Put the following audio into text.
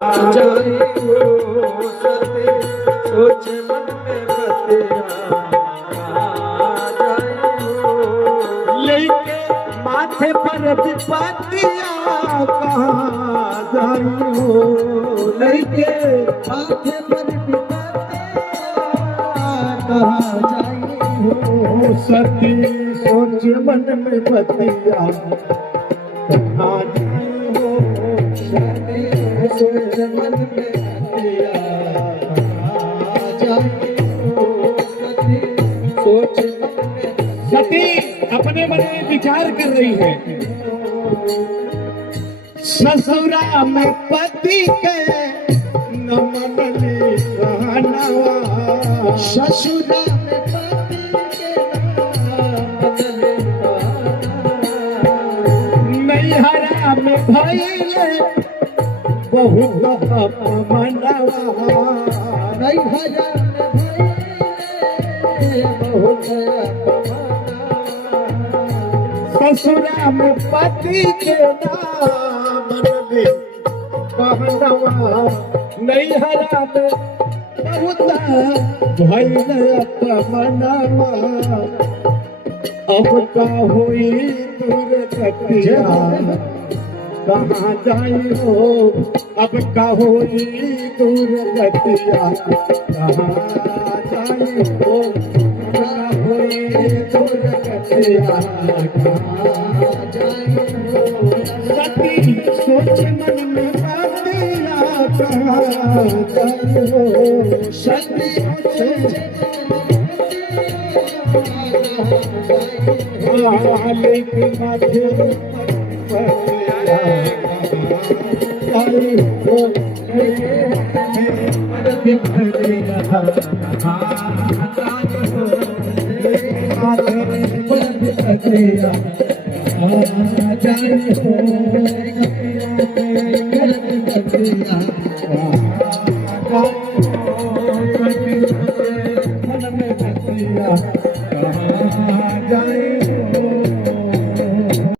आ जाए वो सते सोच मन में बतिया आ जाए वो लेके माथे पर विपत्तिया कहाँ जाए हो लेके माथे पर विपत्तिया कहाँ जाए हो सती सोच मन में बतिया कहाँ जाए हो सती सोच मन में बतिया कहाँ जाए हो सती सोच मन में सती अपने मन में विचार कर रही है। ससुरा में पति के न मनली कहनवा ससुरा में पति के न मनली नैहरा में भइले बहुत अपमनवा नैहरा में भइले बहुत अपमनवा ससुरा में पति के नाम मनली कहनवा नैहरा में बहुत भइले अपमनवा अब का हुई दुर्गतिया कहाँ जाई हो अब का हुई दुर्गतिया कहाँ जाई हो कहाँ हुई दुर्गतिया कहाँ जाई हो सती सोच मन में बतिया कहाँ जाई हो सती सोच लेकिन माथे पर